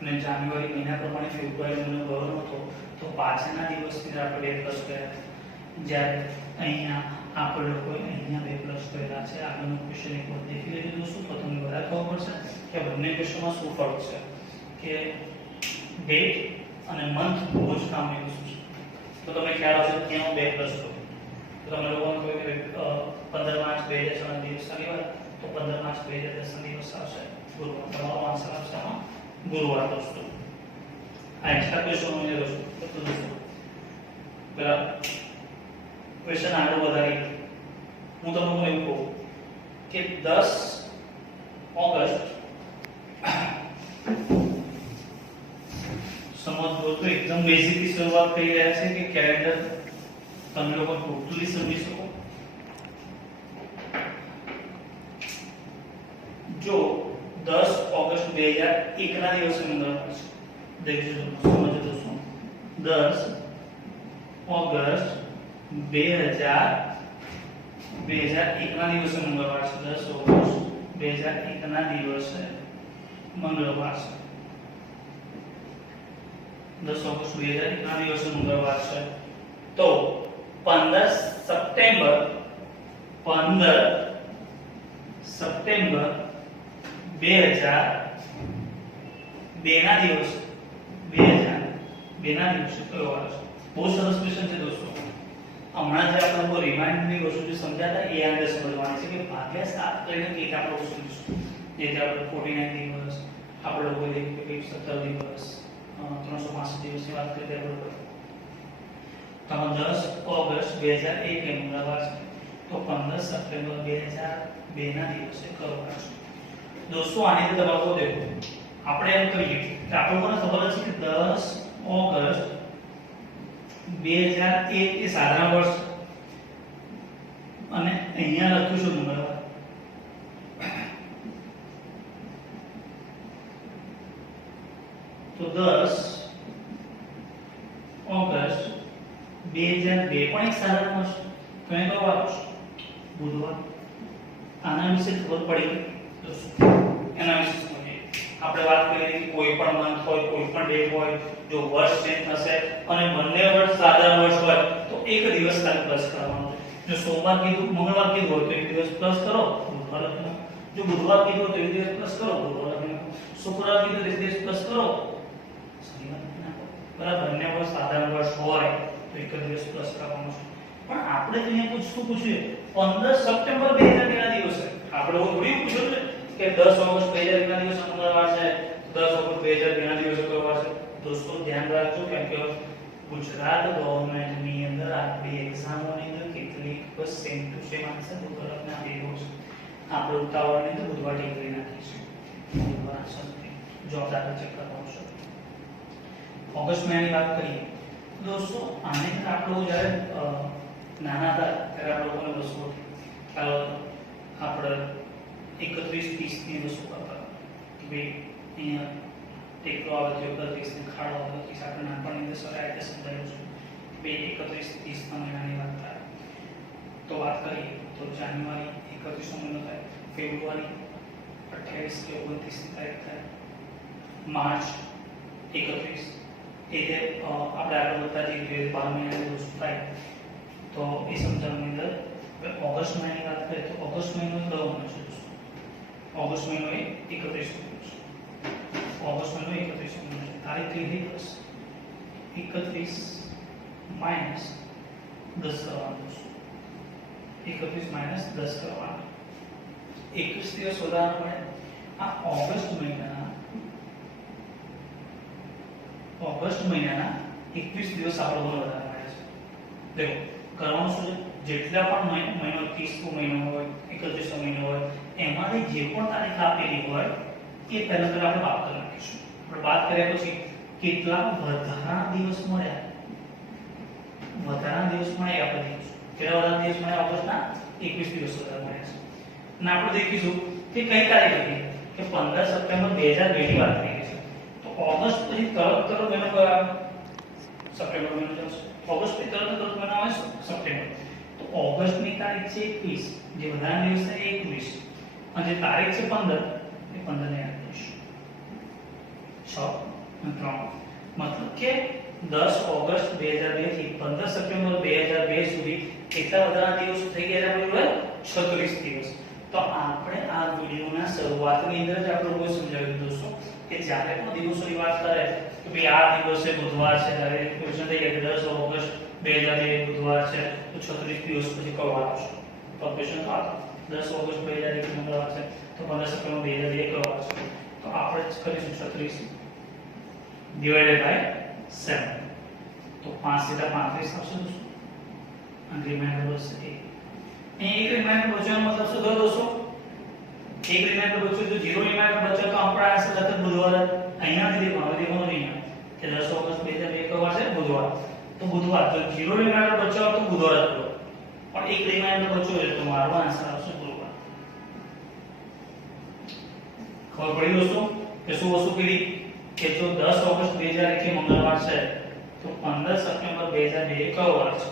અને જાન્યુઆરી મહિના પ્રમાણે ફેબ્રુઆરી મહિનો ગયો હતો, તો પાછળના દિવસની આપણે 2 પ્લસ કર્યા. જ્યારે અહીંયા આપણે લોકોએ અહીંયા 2 પ્લસ કરેલા છે. આગળનો ક્વેશ્ચન એક વાર દેખી લેજો દોસ્તો, તો તમને બરાબર ખબર પડશે કે બંને ક્વેશ્ચનમાં શું ફરક છે, કે ડેટ અને મંથ બહુ જ કામની વસ્તુ છે. તો તમને ખ્યાલ આવશે કે ત્યાં હું 2 પ્લસ કરું તો તમે લોકોને કહ્યું કે 15 માર્ચ 2006 ના દિવસ શનિવાર, તો 15 માર્ચ 2010 ના દિવસ આવશે ગુરુવાર. તમારો આન્સર આવશે આમાં ગુરુવાર દોસ્તો. આ એક્સ્ટ્રા ક્વેશ્ચન હું દોસ્તો તો દોસ્તો પેલા ક્વેશ્ચન આગળ વધારી હું તમને એવું કહું કે 10 ઓગસ્ટ સમજો તો એકદમ બેઝિક થી શરૂઆત કરી રહ્યા છે કે કેલેન્ડર તમે લોકો ટોટલી સમજી શકો. જો 10 ઓગસ્ટ 2001 ના દિવસે મંગળવાર છે, દેખજો સમજો દોસ્તો. 10 ઓગસ્ટ 2001 ના દિવસે મંગળવાર છે. 10 ઓગસ્ટ 2001 ના દિવસે મંગળવાર છે. 10 ઓગસ્ટ 2001 ના દિવસે મંગળવાર છે. તો 15 સપ્ટેમ્બર 2002 ના દિવસે 2002 ના દિવસે કયો વાર છે? બહુ સરસ ક્વેશ્ચન છે દોસ્તો. હમણાં જે આપણે લોકો રિમાઇન્ડરની વસ્તુ જે સમજાતા એ આને સમજવાની છે કે ભાગ્યા 7 કરીને એક આપણે વસ્તુ જોઈશું. જે આપણે 49 દિવસ આપણે લોકો દેખ્યું કે 17 દિવસ 365 દિવસની વાત કરીએ ત્યારે બરોબર. તો 10 ઓગસ્ટ 2001 એ મંગળવાર છે, તો 15 સપ્ટેમ્બર 2002 ના દિવસે કયો વાર છે? દોસ્તો આની રીતે તબક્કો દેખો. આપણે એમ કરીએ કે આપણને ખબર છે કે 10 ઓગસ્ટ 2001 એ સાધારણ વર્ષ અને અહીંયા લખ્યું છે મંગળવાર. તો 10 ઓગસ્ટ 2002 પણ એક સાધારણ વર્ષ, તો એ કયો વાર છે? બુધવાર. આના વિશે ખબર પડી દોસ્તો. એના વિશે સમજીએ. આપણે વાત કરી કે કોઈ પણ મંથ હોય, કોઈ પણ ડે હોય, જો વર્ષ ચેન્જ થશે અને બંને વર્ષ સાધારણ વર્ષ હોય તો એક દિવસ ખાલી પ્લસ કરવાનો છે. જો સોમવાર કીધું મંગળવાર કીધું હોય તો એક દિવસ પ્લસ કરો, બુધવાર લખી નાખો. જો બુધવાર કીધું હોય તો એક દિવસ પ્લસ કરો, ગુરુવાર લખી નાખો. શુક્રવાર કીધું તો એક દિવસ પ્લસ કરો, શનિવાર લખી નાખો. બરાબર. બંને વર્ષ સાધારણ વર્ષ હોય તો એક દિવસ પ્લસ કરવાનો છે. પણ આપણે અહીંયા પૂછ્યું 15 સપ્ટેમ્બર 2002 ના દિવસે આપણે એવું થોડી પૂછ્યું છે કે 10 ઓગસ્ટ 2001 ના દિવસે મંગળવાર છે, 10 ઓગસ્ટ 2002 ના દિવસે કયો વાર છે? દોસ્તો ધ્યાન રાખજો કેમ કે ગુજરાત ગવર્નમેન્ટની અંદર આપણી એક્ઝામોની અંદર કેટલીક સેમ ટુ સેમ આન્સર બુધવારના દેવો છે. આપણે ઉતાવળની અંદર બુધવાર ટીક કરી નાખીશું. બુધવાર આન્સર જો આપણે ચેક કરવાનું છે. ઓગસ્ટ મહિનાની વાત કરીએ દોસ્તો, આની અંદર આપણે જ્યારે નાના હતા ત્યારે આપણે લોકોને વસ્તુ ચાલો આપણે 31-30 ની વસ્તુ કરતા કે ભાઈ અહીંયા ટેકરો આવે તો 31 ને ખાડો આવે તો આપણે નાનપણની અંદર સર આ રીતે સમજાયું છે કે ભાઈ 31-30 ના મહિનાની વાત થાય. તો વાત કરીએ તો જાન્યુઆરી 31 નો મહિનો થાય, ફેબ્રુઆરી 28 કે 29 ની તારીખ થાય, માર્ચ 31 એ જે આપણે આગળ વધતા જઈએ 12 મહિનાની વસ્તુ થાય. તો એ સમજાવવાની અંદર ઓગસ્ટ મહિનાની વાત કરીએ તો ઓગસ્ટ મહિનો કયો મહિનો છે? ઓગસ્ટ મહિનો એ 31 મહિનો છે. ઓગસ્ટ મહિનો 31 મહિનો છે. તારીખ લીધી 31 માઇનસ 10 કરવાનું છે. 31 માઇનસ 10 કરવાનું. 21 દિવસ વધારવા પડે. આ ઓગસ્ટ મહિનાના 21 દિવસ આપણે વધારવા પડે છે. દેખો કરવાનું શું છે? જેટલા પણ મહિનો 30 મહિનો હોય, 31 મહિનો હોય, એમાં એમાંથી જે પણ તારીખ આપેલી હોય એ પહેલા આપણે વાત કરી નાખીશું. આપણે વાત કર્યા પછી કેટલા વધારાના દિવસ મળ્યા, વધારાના દિવસ મળ્યા આપણે દેખીશું. કેટલા વધારાના દિવસ મળ્યા? ઓગસ્ટના 21 દિવસ વધારે મળ્યા છે. અને આપણે દેખીશું કે કઈ તારીખ હતી કે 15 સપ્ટેમ્બર 2002 ની વાત કરી છે. તો ઓગસ્ટ પછી તરત મહિનો કયો આવે? સપ્ટેમ્બર મહિનો જશે. ઓગસ્ટ પછી તરત મહિનો આવે સપ્ટેમ્બર. તો ઓગસ્ટની તારીખ છે 21, જે વધારાના દિવસ છે 21, અને જે તારીખ છે 15 એ 15 ને યાદ કરીશું. 6 અને 3 મતલબ કે 10 ઓગસ્ટ 2002 થી 15 સપ્ટેમ્બર 2002 સુધી કેટલા વધારાના દિવસ થઈ ગયા આપણે? 36 દિવસ. તો આપણે આ વિડિયોના શરૂઆતની અંદર જ આપણે કોઈ સમજાવ્યું દોસ્તો કે જ્યારે પણ દિવસોની વાત કરે કે ભાઈ આ દિવસે બુધવાર છે, ત્યારે ક્વેશ્ચન થઈ જાય કે 10 ઓગસ્ટ 2002 બુધવાર છે તો 36 દિવસ પછી કયો વાર આવશે? તો ક્વેશ્ચન તો આ 10 ઓગસ્ટ 2001 મંગળવાર છે તો 15 સપ્ટેમ્બર 2002 કયો વાર છે? તો આપણે કરીશું 36 ડિવાઇડેડ બાય 7. તો 5 * 35 આવશે દોસ્તો, અને રિમાઇન્ડર બચશે 1. એક રિમાઇન્ડર બચ્યો મતલબ શું થયો દોસ્તો? એક રિમાઇન્ડર બચ્યો, જો 0 રિમાઇન્ડર બચ્યો તો આપણે આ સતત બુધવાર અહીંયાથી દેખવાનું નહીં કે 10 ઓગસ્ટ 2002 કયો વાર છે? બુધવાર. તો બુધવાર, તો 0 રિમાઇન્ડર બચ્યો તો બુધવાર જ હતો, પણ એક રિમાઇન્ડર બચ્યો એટલે તો મારો આન્સર આવશે ગુરુવાર. ખબર પડી દોસ્તો કે શું વસ્તુ કરી કે જો 10 ઓગસ્ટ 2001 મંગળવાર છે તો 15 સપ્ટેમ્બર 2002 કયો વાર છે?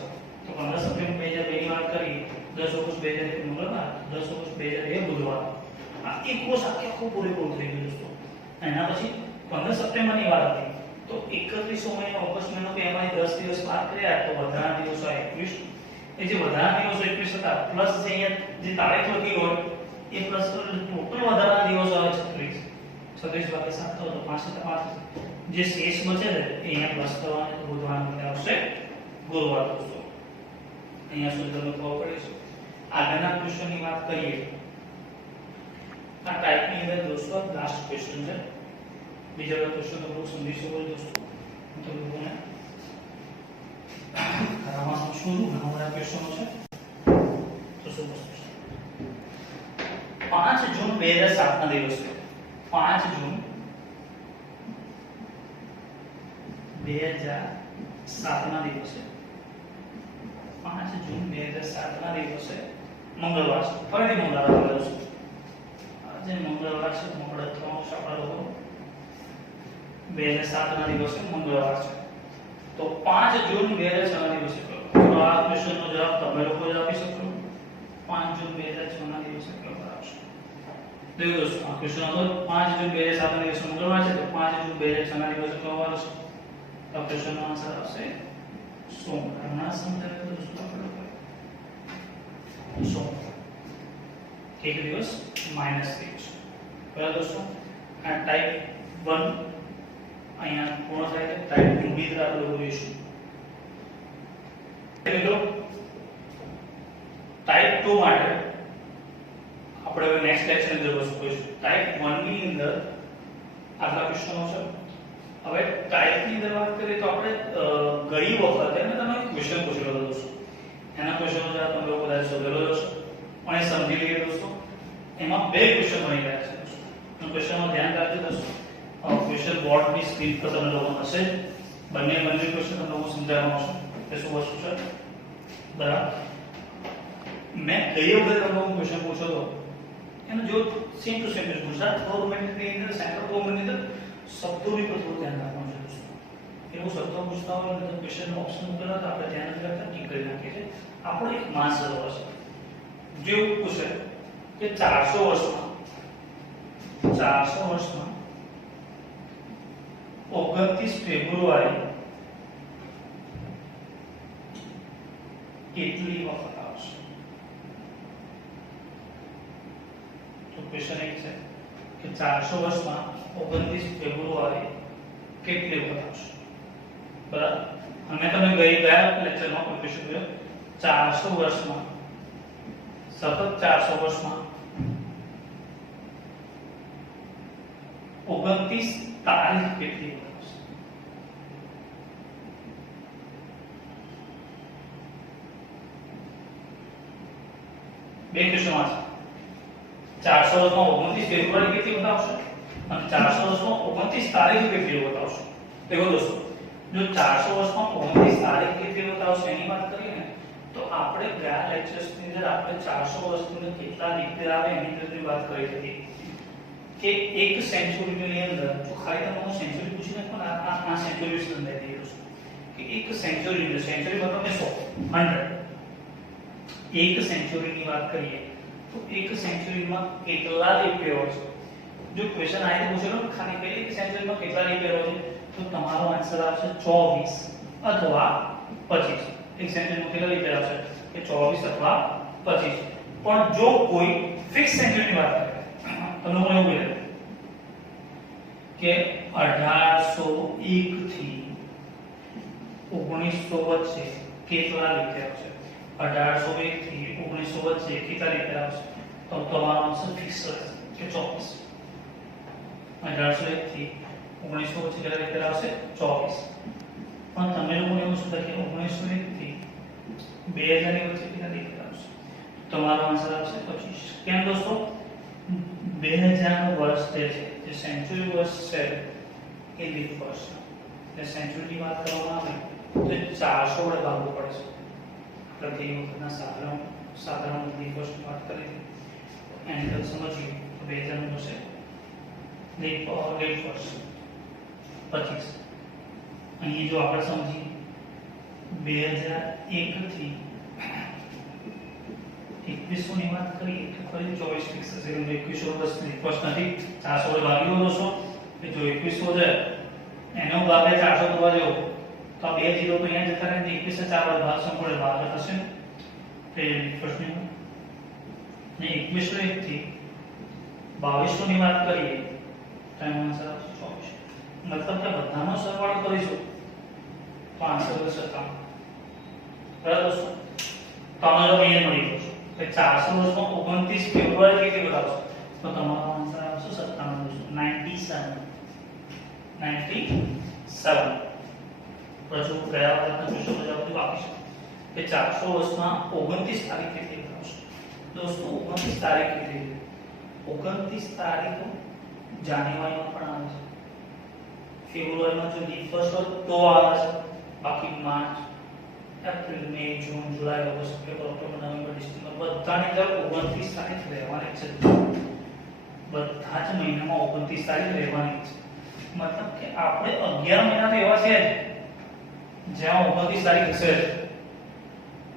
તો 15 સપ્ટેમ્બર 2002 ની વાત કરી, 10 ઓગસ્ટ 2001 મંગળવાર, 10 ઓગસ્ટ 2002 બુધવાર. આ એક કોર્સ આખો પૂરેપૂરો થઈ ગયો દોસ્તો. એના પછી 15 સપ્ટેમ્બર ની વાત હતી તો 31 મહિનો ઓગસ્ટ મહિનો કે એમાં 10 દિવસ વાત કર્યા તો વધારાના દિવસો 21. એ જે વધારાના દિવસો 21 હતા પ્લસ જે અહીંયા જે તારીખ લખી હોય એ પ્લસ ટોટલ વધારાના દિવસો આવે 36. 36 ભાગ્યા 7 તો 5 * 5. જે શેષ બચે છે એ અહીંયા પ્લસ કરવાના તો બુધવારનું આવશે ગુરુવાર દોસ્તો. અહીંયા સુધી તમને ખબર પડી છે. આગળના ક્વેશ્ચનની વાત કરીએ. આ ટાઈપની અંદર દોસ્તો લાસ્ટ ક્વેશ્ચન છે. બીજા ક્વેશ્ચન તો બહુ સમજી શકો દોસ્તો. હું તો લોકોને કરાવવાનું છું, ઘણા બધા ક્વેશ્ચનો છે. તો શું વસ્તુ છે? 5 જૂન 2007 ના દિવસે 5 જૂન 2007 ના દિવસે 5 જૂન 2007 ના દિવસે મંગળવાર છે. ફરીથી મંગળવાર આવ્યો છે. આજે મંગળવાર છે, મંગળ 3 આપણા લોકો 2007 ના દિવસે મંગળવાર છે. તો 5 જૂન 2006 ના દિવસે કયો? તો આ ક્વેશ્ચનનો જવાબ તમે લોકો જ આપી શકો. 5 જૂન 2006 ના દિવસે કયો આવશે? દેખો દોસ્તો, આ ક્વેશ્ચન હતો 5 જૂન 2007 ના દિવસે મંગળવાર છે તો 5 જૂન 2006 ના દિવસે કયો વાર છે? તો ક્વેશ્ચનનો આન્સર આવશે સોમવાર. ના સમજાય તો દોસ્તો આપણે સોમવાર. એક દિવસ માઈનસ -3 છે. બરાબર દોસ્તો, આ ટાઈપ 1 અહીંયા પૂર્ણ થાય છે. ટાઈપ 2 ની તરફ આપણે જોઈશું. મિત્રો ટાઈપ 2 માટે આપણે હવે નેક્સ્ટ લેક્ચર ની અંદર વસ્તુ જોઈશું. ટાઈપ 1 ની અંદર આટલા ક્વેશ્ચનો છે. હવે ટાઈપ ની અંદર વાત કરીએ તો આપણે ગઈ વખતે મેં તમને ક્વેશ્ચન પૂછેલો હતો દોસ્તો. એના ક્વેશ્ચનો જવાબ તમે લોકો બધા શોધેલો હશે, પણ એ સમજી લઈએ દોસ્તો. એમાં બે ક્વેશ્ચન બની ગયા છે દોસ્તો. તો ક્વેશ્ચનમાં ધ્યાન રાખજો દોસ્તો. ક્વેશ્ચન બોર્ડની સ્ક્રીન પર તમને લોકો હશે. બંને ક્વેશ્ચન તમને લોકો સમજાવવામાં આવશે કે શું વસ્તુ છે. બરાબર. મેં ગઈ વખતે તમને ક્વેશ્ચન પૂછ્યો હતો એનો જો સેમ ટુ સેમ ગુજરાત ગવર્મેન્ટની અંદર, સેન્ટ્રલ ગવર્મેન્ટની અંદર શબ્દોની પર થોડું ધ્યાન રાખવાનું છે દોસ્તો. એવું શબ્દો પૂછતા હોય તો ક્વેશ્ચન ઓપ્શન મૂકેલા તો આપણે ધ્યાન જ રાખતા ટીક કરી નાખીએ છીએ. આપણો એક માસ સરોવર છે. જેવું પૂછે કે 400 વર્ષમાં 29 ફેબ્રુઆરી કેટલી વખત આવશે? તો ક્વેશ્ચન એક છે કે 400 વર્ષમાં 29 ફેબ્રુઆરી કેટલી વખત આવશે? બરાબર. અમે તમે ગયા લેક્ચરમાં પણ ક્વેશ્ચન કર્યો 400 વર્ષમાં સતત 400 વર્ષમાં 29 તારીખ કેટલી વખત આવશે? બે ક્વેશ્ચન છે. 400 વર્ષમાં 29 ફેબ્રુઆરી કેટલી બતાવશે અને 400 વર્ષમાં 29 તારીખ કેટલી બતાવશે? देखो दोस्तों, जो 400 વર્ષમાં 29 તારીખ કેટલી બતાવશે એની વાત કરીએ ને તો આપણે ગયા લેક્ચર્સ ની અંદર આપણે 400 વર્ષની અંદર કેટલા ડિગ્રી આવે એની વિશે વાત કરી હતી કે એક સેન્ચુરીની અંદર જો ખાલી તમારું સેન્ચુરી પૂછીને પણ આ સેન્ચુરી વિશે સમજાઈ દઈએ દોસ્તો કે એક સેન્ચુરી મતલબ કે 100 એક સેન્ચુરીની વાત કરીએ તો એક સેન્ચુરીમાં કેટલા લીપ યર છે? જો ક્વેશ્ચન આઈને પૂછેલો ખાલી પહેલી એક સેન્ચુરીમાં કેટલા લીપ યર છે તો તમારો આન્સર આવશે 24 અથવા 25. એક સેન્ચુરીમાં કેટલા લીપ યર આવશે કે 24 અથવા 25. પણ જો કોઈ ફિક્સ સેન્ચુરીની વાત કરે તમને હું એવું બોલે કે 1801 થી 1900 વચ્ચે કેટલા લીપ યર છે? 1801 થી 1900 વચ્ચે કેટલા લીપ યર આવશે? તો તમારો આન્સર ફિક્સ રહેશે કે 24. 1801 થી 1900 વચ્ચે કેટલા લીપ યર આવશે? 24. પણ તમે લોકોને એવું શું કે 1901 થી 2000 ની વચ્ચે કેટલા લીપ યર આવશે? તમારો આન્સર આવશે 25. કેમ દોસ્તો? 2000 નું વર્ષ જે છે જે સેન્ચુરી વર્ષ છે એ લીપ વર્ષ છે. એટલે સેન્ચુરીની વાત કરવામાં આવે તો 400 વડે ભાગવું પડે છે. આપણે તે વખતના સાધારણ લીપ વર્ષની વાત કરી એની અંદર સમજીએ તો 2000 નું હશે લીપ વર્ષ 25. અહીં જો આપણે સમજીએ 2001 થી 2100 ની વાત કરીએ તો ફરી 24 ફિક્સ થશે કેમ કે 2100 વર્ષ લીપ વર્ષ નથી 400 વડે ભાગ્યો દોસ્તો કે જો 2100 છે એનો ભાગે 400 થવા જેવો તો આ બે જીરો તો અહીંયા જતા રહે 21 4 વડે ભાગશું પડે ભાગ થશે તે પ્રશ્ન ને 2101 થી 2200 ની વાત કરીએ તો એનો આન્સર આવશે 24. મતલબ કે બધાનો સરવાળો કરીશું તો આન્સર આવશે 57. બરાબર દોસ્તો? તો આનો જવાબ અહીંયા મળી જશે કે 400 વર્ષમાં 29 ફેબ્રુઆરી કેટલી બતાવશે તો તમારો આન્સર આવશે 97. રજૂ ગયા વખતના ક્વેશ્ચનનો જવાબ આપી શકો કે 400 વર્ષમાં 29 તારીખ કેટલી બતાવશે? દોસ્તો 29 તારીખ કેટલી? 29 તારીખ જાન્યુઆરીમાં પણ આવે છે, ફેબ્રુઆરીમાં જો લીપ વર્ષ હોય તો આવે છે, બાકી માર્ચ, એપ્રિલ, મે, જૂન, જુલાઈ, August, September, October, November, December બધાની અંદર 29 તારીખ રહેવાની છે. બધા જ મહિનામાં 29 તારીખ રહેવાની છે. મતલબ કે આપણે 11 મહિના તો એવા છે જ્યાં 29 તારીખ હશે.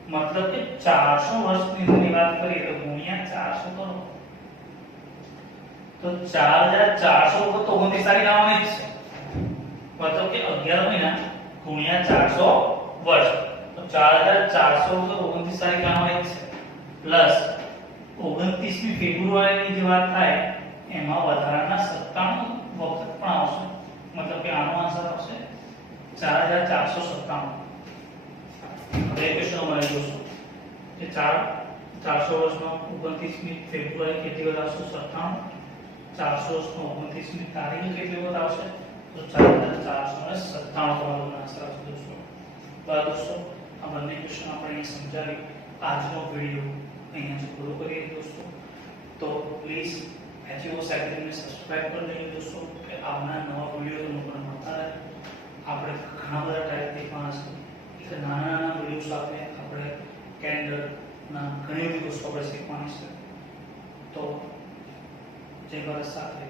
મતલબ કે 400 વર્ષની વાત કરીએ તો ગુણ્યા 400 કરો તો 4400 વખત 29 તારીખ આવવાની જ છે. મતલબ કે 11 મહિના ગુણ્યા 400 વર્ષ તો 4400 વખત 29 તારીખ આવવાની જ છે. પ્લસ 29મી ફેબ્રુઆરીની જે વાત થાય એમાં વધારાના 97 વખત પણ આવશે. મતલબ કે આનો આન્સર આવશે 4497. હવે ક્વેશ્ચન અમારે જોશું કે 400 વર્ષમાં 29મી ફેબ્રુઆરી કેટલી બતાવશે? 97. 400 વર્ષમાં 29મી તારીખ કેટલી બતાવશે? તો 4497 તમારો આન્સર આવશે દોસ્તો. બરાબર દોસ્તો, આ બંને ક્વેશ્ચન આપણે સમજાવી આજનો વિડિયો અહીંયા પૂરો કરીએ દોસ્તો. તો પ્લીઝ HOS એકેડમીને સબસ્ક્રાઇબ કરી દેજો દોસ્તો કે આવનાર નવા વિડિયો તમને મળતા રહે. આપણે ઘણા બધા ટાઈપ દેખવાના છે કે નાના વિડિયો સાથે આપણે કેન્ડલના ઘણી બધી વસ્તુઓ આપણે શીખવાની છે. તો જય ભારત સાથે